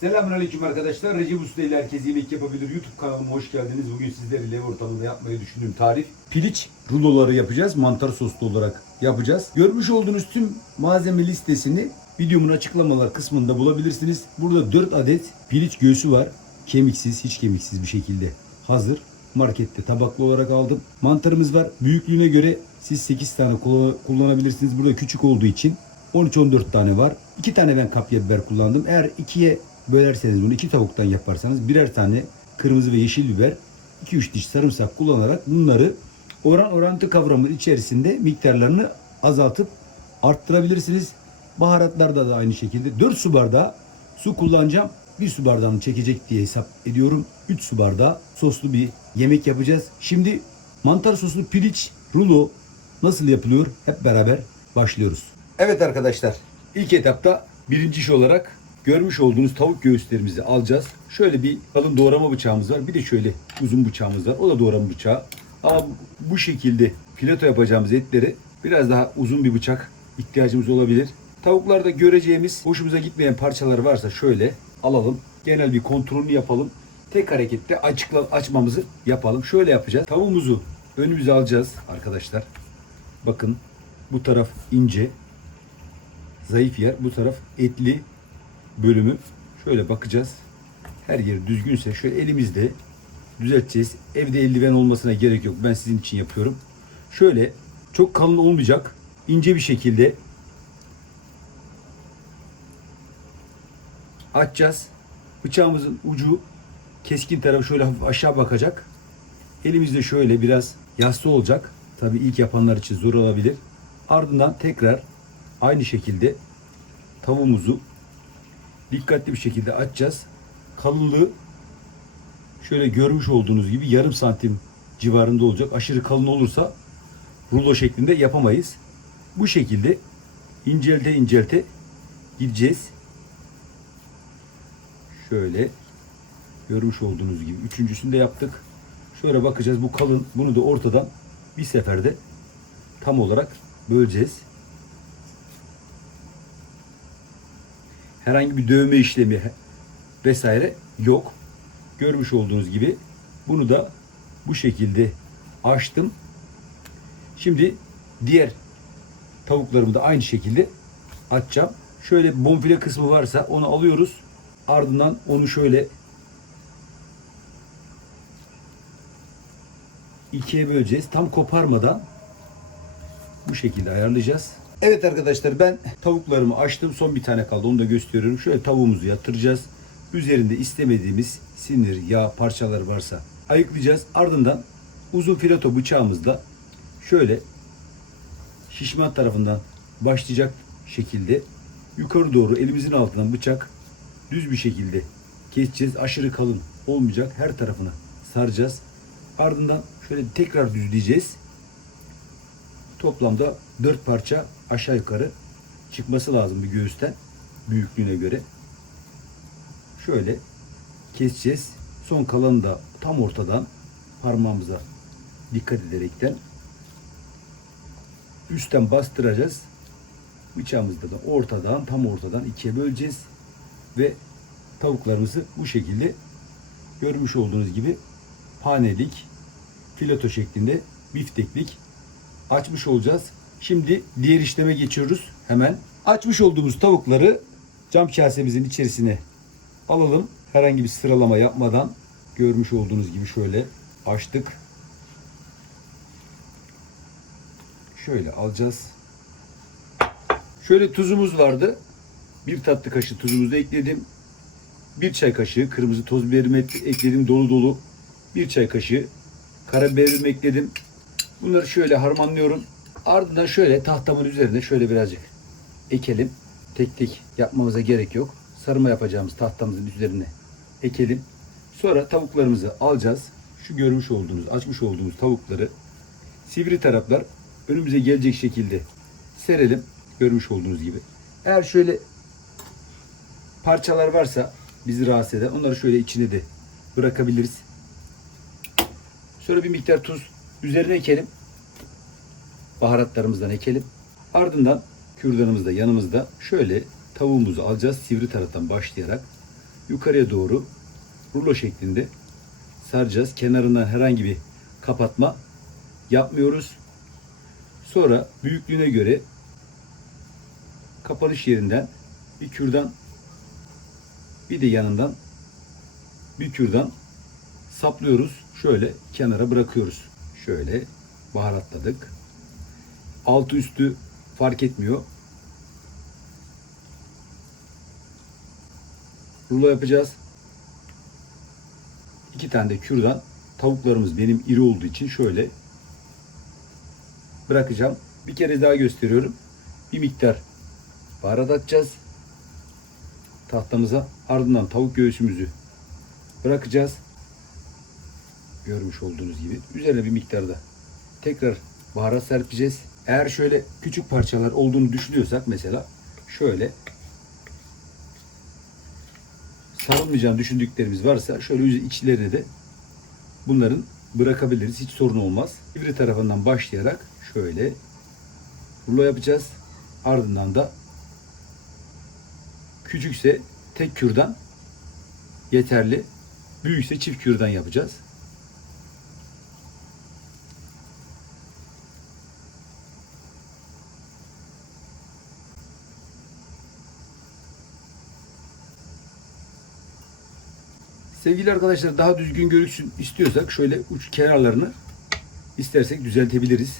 Selamünaleyküm arkadaşlar. Recep Usta ile herkes yemek yapabilir. YouTube kanalıma hoş geldiniz. Bugün sizlerle ev ortamında yapmayı düşündüğüm tarif. Piliç ruloları yapacağız. Mantar soslu olarak yapacağız. Görmüş olduğunuz tüm malzeme listesini videomun açıklamalar kısmında bulabilirsiniz. Burada 4 adet piliç göğsü var. Kemiksiz, hiç kemiksiz bir şekilde hazır. Markette tabaklı olarak aldım. Mantarımız var. Büyüklüğüne göre siz 8 tane kullan- kullanabilirsiniz. Burada küçük olduğu için 13-14 tane var. 2 tane ben kapya biber kullandım. Eğer ikiye bölerseniz bunu iki tavuktan yaparsanız birer tane kırmızı ve yeşil biber, 2-3 diş sarımsak kullanarak bunları oran orantı kavramı içerisinde miktarlarını azaltıp arttırabilirsiniz. Baharatlarda da aynı şekilde 4 su bardağı su kullanacağım. 1 su bardağını çekecek diye hesap ediyorum. 3 su bardağı soslu bir yemek yapacağız. Şimdi mantar soslu piliç rulo nasıl yapılıyor hep beraber başlıyoruz. Evet arkadaşlar ilk etapta birinci iş olarak görmüş olduğunuz tavuk göğüslerimizi alacağız. Şöyle bir kalın doğrama bıçağımız var. Bir de şöyle uzun bıçağımız var. O da doğrama bıçağı. Ama bu şekilde fileto yapacağımız etleri biraz daha uzun bir bıçak ihtiyacımız olabilir. Tavuklarda göreceğimiz hoşumuza gitmeyen parçalar varsa şöyle alalım. Genel bir kontrolünü yapalım. Tek harekette açıkla, açmamızı yapalım. Şöyle yapacağız. Tavuğumuzu önümüze alacağız arkadaşlar. Bakın bu taraf ince, zayıf yer. Bu taraf etli bölümü. Şöyle bakacağız. Her yeri düzgünse şöyle elimizde düzelteceğiz. Evde eldiven olmasına gerek yok. Ben sizin için yapıyorum. Şöyle çok kalın olmayacak. ince bir şekilde açacağız. Bıçağımızın ucu keskin tarafı şöyle hafif aşağı bakacak. Elimizde şöyle biraz yassı olacak. Tabii ilk yapanlar için zor olabilir. Ardından tekrar aynı şekilde tavuğumuzu dikkatli bir şekilde açacağız. Kalınlığı şöyle görmüş olduğunuz gibi yarım santim civarında olacak. Aşırı kalın olursa rulo şeklinde yapamayız. Bu şekilde incelte incelte gideceğiz. Şöyle görmüş olduğunuz gibi üçüncüsünü de yaptık. Şöyle bakacağız bu kalın bunu da ortadan bir seferde tam olarak böleceğiz. Herhangi bir dövme işlemi vesaire yok. Görmüş olduğunuz gibi bunu da bu şekilde açtım. Şimdi diğer tavuklarımı da aynı şekilde açacağım. Şöyle bonfile kısmı varsa onu alıyoruz. Ardından onu şöyle ikiye böleceğiz. Tam koparmadan bu şekilde ayarlayacağız. Evet arkadaşlar ben tavuklarımı açtım. Son bir tane kaldı. Onu da gösteriyorum. Şöyle tavuğumuzu yatıracağız. Üzerinde istemediğimiz sinir, yağ parçaları varsa ayıklayacağız. Ardından uzun fileto bıçağımızla şöyle şişman tarafından başlayacak şekilde yukarı doğru elimizin altından bıçak düz bir şekilde keseceğiz. Aşırı kalın olmayacak. Her tarafına saracağız. Ardından şöyle tekrar düzleyeceğiz. Toplamda 4 parça aşağı yukarı çıkması lazım bir göğüsten büyüklüğüne göre. Şöyle keseceğiz. Son kalanı da tam ortadan parmağımıza dikkat ederekten üstten bastıracağız. Bıçağımızda da ortadan tam ortadan ikiye böleceğiz ve tavuklarımızı bu şekilde görmüş olduğunuz gibi panelik fileto şeklinde bifteklik açmış olacağız. Şimdi diğer işleme geçiyoruz. Hemen açmış olduğumuz tavukları cam kasemizin içerisine alalım. Herhangi bir sıralama yapmadan görmüş olduğunuz gibi şöyle açtık. Şöyle alacağız. Şöyle tuzumuz vardı. Bir tatlı kaşığı tuzumuzu ekledim. Bir çay kaşığı kırmızı toz biberimi ekledim dolu dolu. Bir çay kaşığı karabiberimi ekledim. Bunları şöyle harmanlıyorum. Ardından şöyle tahtamın üzerine şöyle birazcık ekelim. Tek tek yapmamıza gerek yok. Sarma yapacağımız tahtamızın üzerine ekelim. Sonra tavuklarımızı alacağız. Şu görmüş olduğunuz, açmış olduğumuz tavukları sivri taraflar önümüze gelecek şekilde serelim. Görmüş olduğunuz gibi. Eğer şöyle parçalar varsa bizi rahatsız eden onları şöyle içine de bırakabiliriz. Sonra bir miktar tuz üzerine ekelim. Baharatlarımızdan ekelim. Ardından kürdanımız da yanımızda şöyle tavuğumuzu alacağız. Sivri taraftan başlayarak yukarıya doğru rulo şeklinde saracağız. Kenarından herhangi bir kapatma yapmıyoruz. Sonra büyüklüğüne göre kapanış yerinden bir kürdan bir de yanından bir kürdan saplıyoruz. Şöyle kenara bırakıyoruz. Şöyle baharatladık. Altı üstü fark etmiyor. Rulo yapacağız. İki tane de kürdan. Tavuklarımız benim iri olduğu için şöyle bırakacağım. Bir kere daha gösteriyorum. Bir miktar baharat atacağız. Tahtamıza ardından tavuk göğsümüzü bırakacağız. Görmüş olduğunuz gibi. Üzerine bir miktarda tekrar baharat serpeceğiz. Eğer şöyle küçük parçalar olduğunu düşünüyorsak mesela şöyle sarılmayacağını düşündüklerimiz varsa şöyle içlerine de bunların bırakabiliriz. Hiç sorun olmaz. İbri tarafından başlayarak şöyle rulo yapacağız. Ardından da küçükse tek kürdan yeterli. Büyükse çift kürdan yapacağız. Sevgili arkadaşlar daha düzgün görüksün istiyorsak şöyle uç kenarlarını istersek düzeltebiliriz.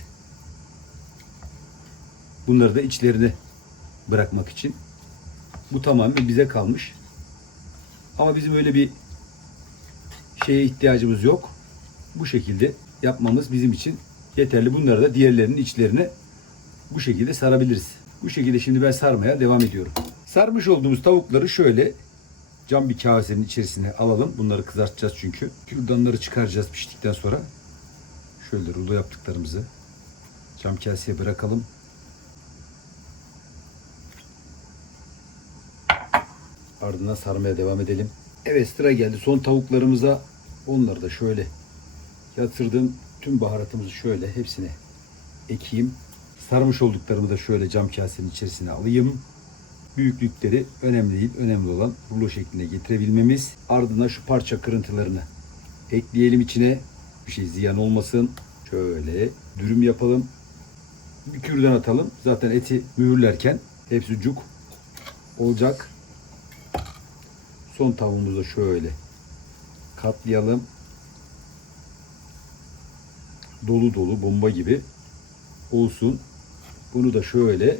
Bunları da içlerine bırakmak için. Bu tamamen bize kalmış. Ama bizim öyle bir şeye ihtiyacımız yok. Bu şekilde yapmamız bizim için yeterli. Bunları da diğerlerinin içlerine bu şekilde sarabiliriz. Bu şekilde şimdi ben sarmaya devam ediyorum. Sarmış olduğumuz tavukları şöyle cam bir kasenin içerisine alalım. Bunları kızartacağız çünkü. Kürdanları çıkaracağız piştikten sonra. Şöyle rulo yaptıklarımızı cam kaseye bırakalım. Ardından sarmaya devam edelim. Evet sıra geldi son tavuklarımıza. Onları da şöyle yatırdım. Tüm baharatımızı şöyle hepsine ekeyim. Sarmış olduklarımı da şöyle cam kasenin içerisine alayım. Büyüklükleri önemli değil. Önemli olan rulo şeklinde getirebilmemiz. Ardından şu parça kırıntılarını ekleyelim içine. Bir şey ziyan olmasın. Şöyle dürüm yapalım. Bir kürdan atalım. Zaten eti mühürlerken hepsi cuk olacak. Son tavuğumuzu şöyle katlayalım. Dolu dolu bomba gibi olsun. Bunu da şöyle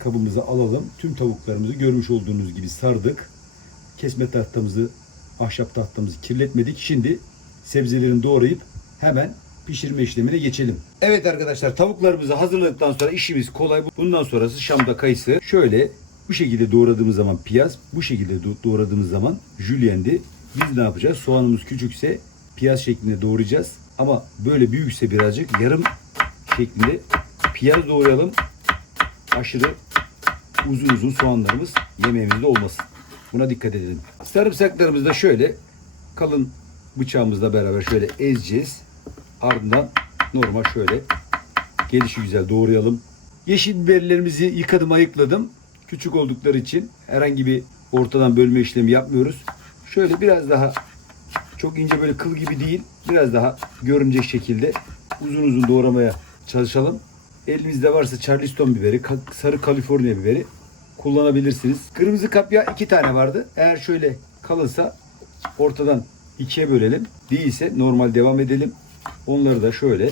kabımıza alalım. Tüm tavuklarımızı görmüş olduğunuz gibi sardık. Kesme tahtamızı, ahşap tahtamızı kirletmedik. Şimdi sebzelerini doğrayıp hemen pişirme işlemine geçelim. Evet arkadaşlar tavuklarımızı hazırladıktan sonra işimiz kolay. Bundan sonrası Şam'da kayısı. Şöyle bu şekilde doğradığımız zaman piyaz, bu şekilde do- doğradığımız zaman jülyendi. Biz ne yapacağız? Soğanımız küçükse piyaz şeklinde doğrayacağız. Ama böyle büyükse birazcık yarım şeklinde piyaz doğrayalım. Aşırı uzun uzun soğanlarımız yemeğimizde olmasın. Buna dikkat edelim. Sarımsaklarımızı da şöyle kalın bıçağımızla beraber şöyle ezeceğiz. Ardından normal şöyle gelişi güzel doğrayalım. Yeşil biberlerimizi yıkadım, ayıkladım. Küçük oldukları için herhangi bir ortadan bölme işlemi yapmıyoruz. Şöyle biraz daha çok ince böyle kıl gibi değil, biraz daha görünecek şekilde uzun uzun doğramaya çalışalım. Elimizde varsa Charleston biberi, sarı Kaliforniya biberi kullanabilirsiniz. Kırmızı kapya iki tane vardı. Eğer şöyle kalırsa ortadan ikiye bölelim. Değilse normal devam edelim. Onları da şöyle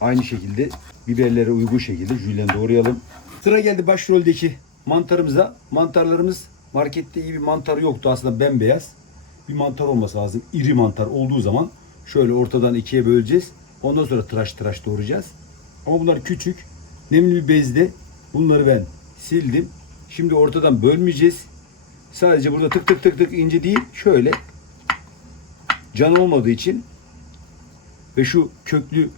aynı şekilde biberlere uygun şekilde jülyen doğrayalım. Sıra geldi başroldeki mantarımıza. Mantarlarımız markette iyi bir mantar yoktu aslında bembeyaz. Bir mantar olması lazım. İri mantar olduğu zaman şöyle ortadan ikiye böleceğiz. Ondan sonra tıraş tıraş doğrayacağız. Ama bunlar küçük. Nemli bir bezde bunları ben sildim. Şimdi ortadan bölmeyeceğiz. Sadece burada tık tık tık tık ince değil. Şöyle can olmadığı için ve şu köklü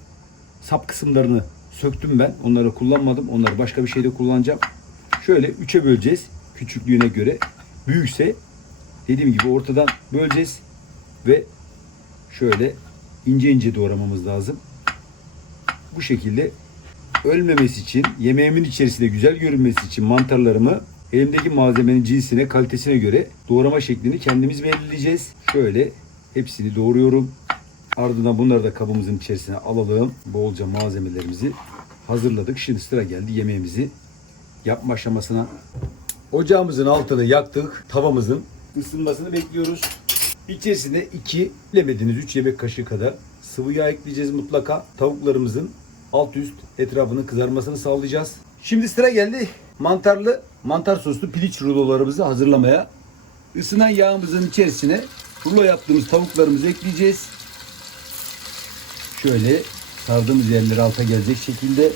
sap kısımlarını söktüm ben. Onları kullanmadım. Onları başka bir şeyde kullanacağım. Şöyle üçe böleceğiz. Küçüklüğüne göre. Büyükse dediğim gibi ortadan böleceğiz. Ve şöyle ince ince doğramamız lazım. Bu şekilde ölmemesi için, yemeğimin içerisinde güzel görünmesi için mantarlarımı Elimdeki malzemenin cinsine, kalitesine göre doğrama şeklini kendimiz belirleyeceğiz. Şöyle hepsini doğruyorum. Ardından bunları da kabımızın içerisine alalım. Bolca malzemelerimizi hazırladık. Şimdi sıra geldi yemeğimizi yapma aşamasına. Ocağımızın altını yaktık. Tavamızın ısınmasını bekliyoruz. İçerisine 2, bilemediniz 3 yemek kaşığı kadar sıvı yağ ekleyeceğiz mutlaka. Tavuklarımızın alt üst etrafının kızarmasını sağlayacağız. Şimdi sıra geldi mantarlı, mantar soslu piliç rulolarımızı hazırlamaya. Isınan yağımızın içerisine rulo yaptığımız tavuklarımızı ekleyeceğiz. Şöyle sardığımız yerleri alta gelecek şekilde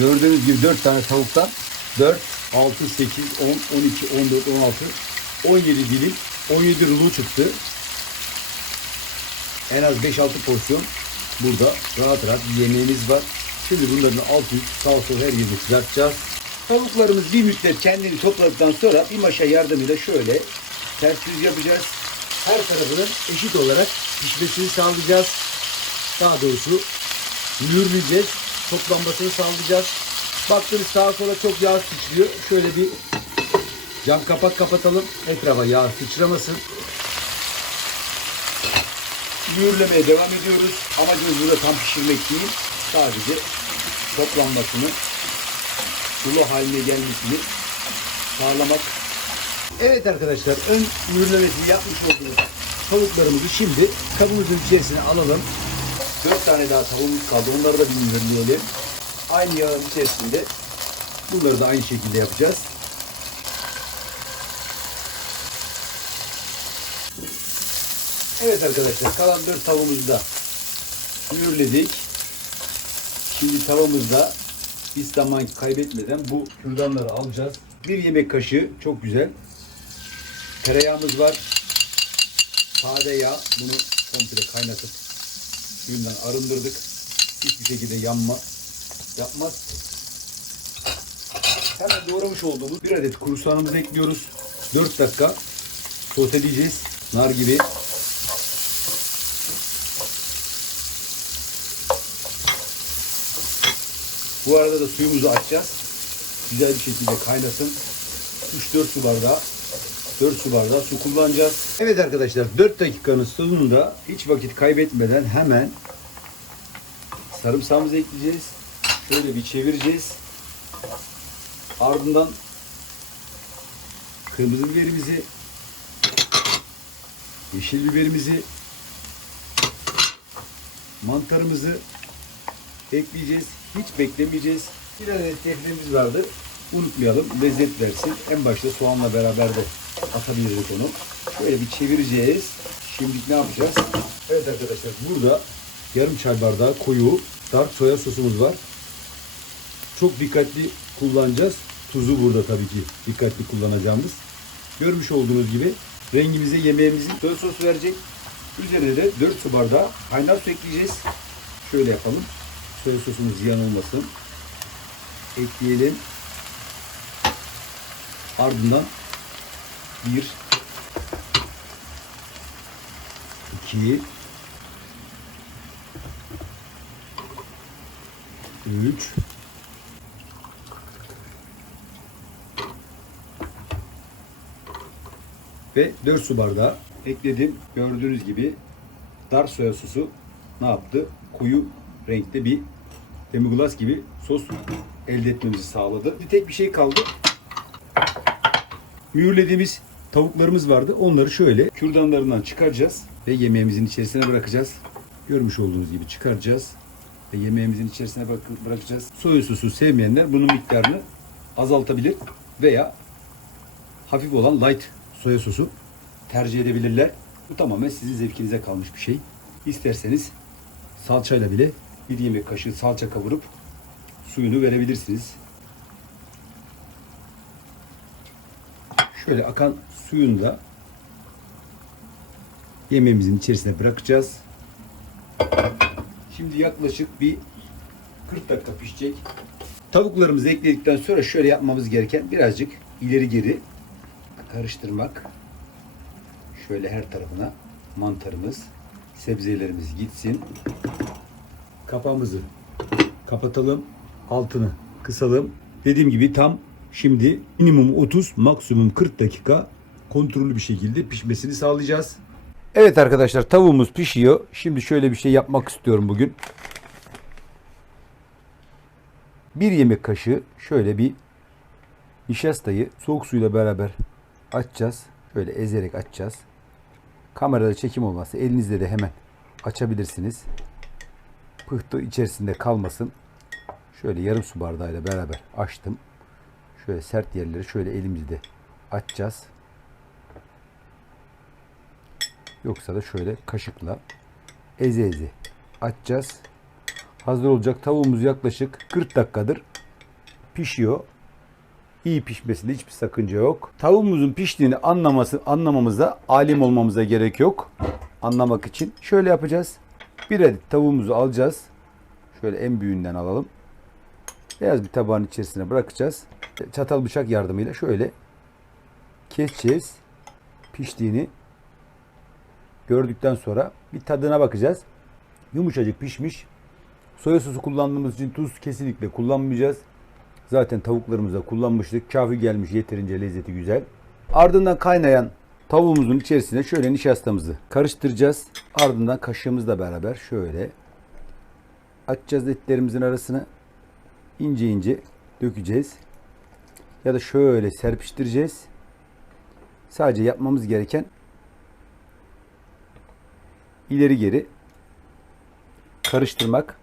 Gördüğünüz gibi 4 tane tavuktan 4, 6, 8, 10, 12, 14, 16, 17 dilim, 17 rulo çıktı. En az 5-6 porsiyon burada rahat rahat yemeğimiz var. Şimdi bunların alt üst sağ sol her yerini kızartacağız. Tavuklarımız bir müddet kendini topladıktan sonra bir maşa yardımıyla şöyle ters düz yapacağız. Her tarafının eşit olarak pişmesini sağlayacağız. Daha doğrusu mühürleyeceğiz. Toplanmasını sağlayacağız. Baktınız sağa sola çok yağ sıçrıyor. Şöyle bir cam kapak kapatalım. Etrafa yağ sıçramasın. Mühürlemeye devam ediyoruz. Amacımız burada tam pişirmek değil. Sadece toplanmasını, sulu haline gelmesini sağlamak. Evet arkadaşlar ön mühürlemesini yapmış olduğumuz tavuklarımızı şimdi kabımızın içerisine alalım. 4 tane daha tavuğumuz kaldı. Onları da bir. Aynı yağın içerisinde bunları da aynı şekilde yapacağız. Evet arkadaşlar kalan 4 tavuğumuzu da mühürledik. Şimdi tavamızda hiç zaman kaybetmeden bu kürdanları alacağız. Bir yemek kaşığı çok güzel. Tereyağımız var. Sade yağ. Bunu komple kaynatıp suyundan arındırdık. Hiçbir şekilde yanma yapmaz. Hemen doğramış olduğumuz bir adet kuru soğanımızı ekliyoruz. 4 dakika soteleyeceğiz. Nar gibi. Bu arada da suyumuzu açacağız. Güzel bir şekilde kaynasın. 3-4 su bardağı 4 su bardağı su kullanacağız. Evet arkadaşlar 4 dakikanın sonunda hiç vakit kaybetmeden hemen sarımsağımızı ekleyeceğiz. Şöyle bir çevireceğiz. Ardından kırmızı biberimizi, yeşil biberimizi, mantarımızı ekleyeceğiz. Hiç beklemeyeceğiz. Bir adet tehrimiz vardı. Unutmayalım. Lezzet versin. En başta soğanla beraber de atabiliriz onu. Şöyle bir çevireceğiz. Şimdi ne yapacağız? Evet arkadaşlar burada yarım çay bardağı koyu dark soya sosumuz var. Çok dikkatli kullanacağız. Tuzu burada tabii ki dikkatli kullanacağımız. Görmüş olduğunuz gibi rengimize yemeğimizin soya sosu verecek. Üzerine de 4 su bardağı kaynar su ekleyeceğiz. Şöyle yapalım. Soya sosumuz ziyan olmasın. Ekleyelim. Ardından 1 2 3 ve 4 su bardağı ekledim. Gördüğünüz gibi dar soya sosu ne yaptı? Koyu renkte bir demi-glace gibi sos elde etmemizi sağladı. Bir tek bir şey kaldı. Mühürlediğimiz tavuklarımız vardı. Onları şöyle kürdanlarından çıkaracağız ve yemeğimizin içerisine bırakacağız. Görmüş olduğunuz gibi çıkaracağız ve yemeğimizin içerisine bırak- bırakacağız. Soya sosu sevmeyenler bunun miktarını azaltabilir veya hafif olan light soya sosu tercih edebilirler. Bu tamamen sizin zevkinize kalmış bir şey. İsterseniz salçayla bile bir yemek kaşığı salça kavurup suyunu verebilirsiniz. Şöyle akan suyunu da yemeğimizin içerisine bırakacağız. Şimdi yaklaşık bir 40 dakika pişecek. Tavuklarımızı ekledikten sonra şöyle yapmamız gereken birazcık ileri geri karıştırmak. Şöyle her tarafına mantarımız, sebzelerimiz gitsin. Kapağımızı kapatalım. Altını kısalım. Dediğim gibi tam şimdi minimum 30, maksimum 40 dakika kontrollü bir şekilde pişmesini sağlayacağız. Evet arkadaşlar tavuğumuz pişiyor. Şimdi şöyle bir şey yapmak istiyorum bugün. Bir yemek kaşığı şöyle bir nişastayı soğuk suyla beraber açacağız. Böyle ezerek açacağız. Kamerada çekim olmazsa elinizle de hemen açabilirsiniz. Pıhtı içerisinde kalmasın. Şöyle yarım su bardağıyla beraber açtım. Şöyle sert yerleri şöyle elimizde açacağız. Yoksa da şöyle kaşıkla eze eze açacağız. Hazır olacak. Tavuğumuz yaklaşık 40 dakikadır pişiyor. İyi pişmesinde hiçbir sakınca yok. Tavuğumuzun piştiğini anlaması, anlamamıza alim olmamıza gerek yok. Anlamak için şöyle yapacağız. Bir adet tavuğumuzu alacağız. Şöyle en büyüğünden alalım. Beyaz bir tabağın içerisine bırakacağız. Çatal bıçak yardımıyla şöyle keseceğiz. Piştiğini gördükten sonra bir tadına bakacağız. Yumuşacık pişmiş. Soya sosu kullandığımız için tuz kesinlikle kullanmayacağız. Zaten tavuklarımızda kullanmıştık. Kafi gelmiş yeterince lezzeti güzel. Ardından kaynayan tavuğumuzun içerisine şöyle nişastamızı karıştıracağız. Ardından kaşığımızla beraber şöyle açacağız etlerimizin arasını. ince ince dökeceğiz. Ya da şöyle serpiştireceğiz. Sadece yapmamız gereken ileri geri karıştırmak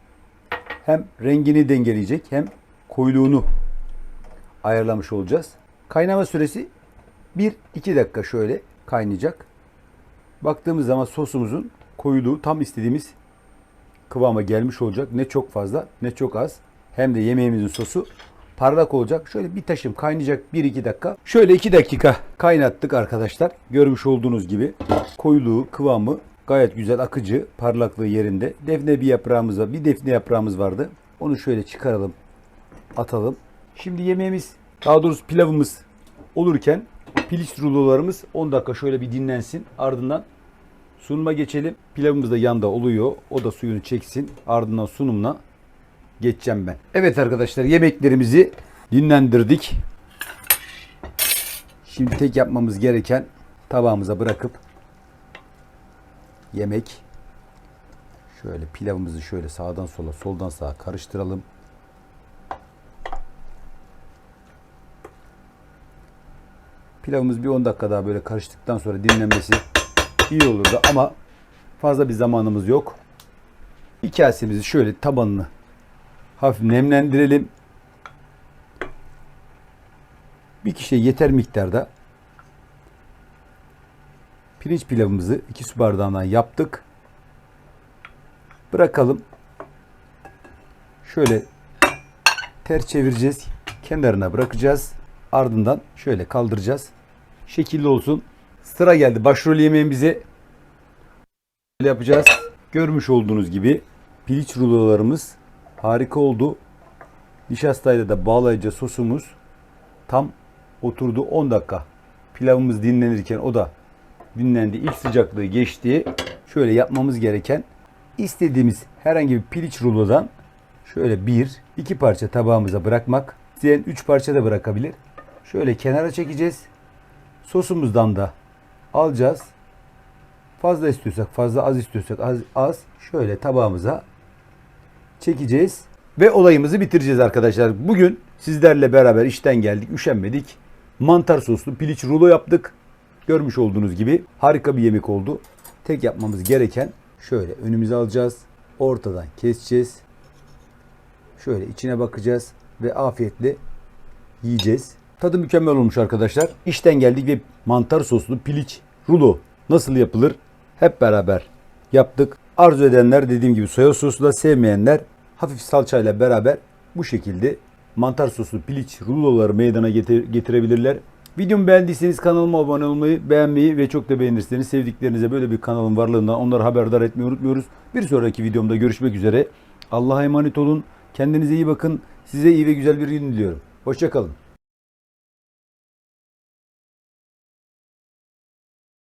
hem rengini dengeleyecek hem koyuluğunu ayarlamış olacağız. Kaynama süresi 1-2 dakika şöyle kaynayacak. Baktığımız zaman sosumuzun koyuluğu tam istediğimiz kıvama gelmiş olacak. Ne çok fazla ne çok az. Hem de yemeğimizin sosu parlak olacak. Şöyle bir taşım kaynayacak 1-2 dakika. Şöyle 2 dakika kaynattık arkadaşlar. Görmüş olduğunuz gibi koyuluğu, kıvamı gayet güzel akıcı, parlaklığı yerinde. Defne bir yaprağımız var. Bir defne yaprağımız vardı. Onu şöyle çıkaralım, atalım. Şimdi yemeğimiz, daha doğrusu pilavımız olurken piliç rulolarımız 10 dakika şöyle bir dinlensin. Ardından sunuma geçelim. Pilavımız da yanda oluyor. O da suyunu çeksin. Ardından sunumla geçeceğim ben. Evet arkadaşlar yemeklerimizi dinlendirdik. Şimdi tek yapmamız gereken tabağımıza bırakıp yemek. Şöyle pilavımızı şöyle sağdan sola, soldan sağa karıştıralım. Pilavımız bir 10 dakika daha böyle karıştıktan sonra dinlenmesi iyi olurdu ama fazla bir zamanımız yok. Bir kasemizi şöyle tabanını hafif nemlendirelim. Bir kişiye yeter miktarda pirinç pilavımızı 2 su bardağından yaptık. Bırakalım. Şöyle ters çevireceğiz. Kenarına bırakacağız. Ardından şöyle kaldıracağız. Şekilli olsun. Sıra geldi. Başrol yemeğimizi böyle yapacağız. Görmüş olduğunuz gibi piliç rulolarımız harika oldu. Nişastayla da bağlayıcı sosumuz tam oturdu 10 dakika. Pilavımız dinlenirken o da dinlendi. İlk sıcaklığı geçti. Şöyle yapmamız gereken istediğimiz herhangi bir piliç rulodan şöyle bir, iki parça tabağımıza bırakmak. İsteyen üç parça da bırakabilir. Şöyle kenara çekeceğiz. Sosumuzdan da alacağız. Fazla istiyorsak fazla, az istiyorsak az, az. Şöyle tabağımıza çekeceğiz. Ve olayımızı bitireceğiz arkadaşlar. Bugün sizlerle beraber işten geldik, üşenmedik. Mantar soslu piliç rulo yaptık. Görmüş olduğunuz gibi harika bir yemek oldu. Tek yapmamız gereken şöyle önümüze alacağız. Ortadan keseceğiz. Şöyle içine bakacağız ve afiyetle yiyeceğiz. Tadı mükemmel olmuş arkadaşlar. İşten geldik ve mantar soslu piliç rulo nasıl yapılır hep beraber yaptık. Arzu edenler dediğim gibi soya sosu da sevmeyenler hafif salçayla beraber bu şekilde mantar soslu piliç ruloları meydana getir- getirebilirler. Videomu beğendiyseniz kanalıma abone olmayı, beğenmeyi ve çok da beğenirseniz sevdiklerinize böyle bir kanalın varlığından onları haberdar etmeyi unutmuyoruz. Bir sonraki videomda görüşmek üzere. Allah'a emanet olun. Kendinize iyi bakın. Size iyi ve güzel bir gün diliyorum. Hoşçakalın.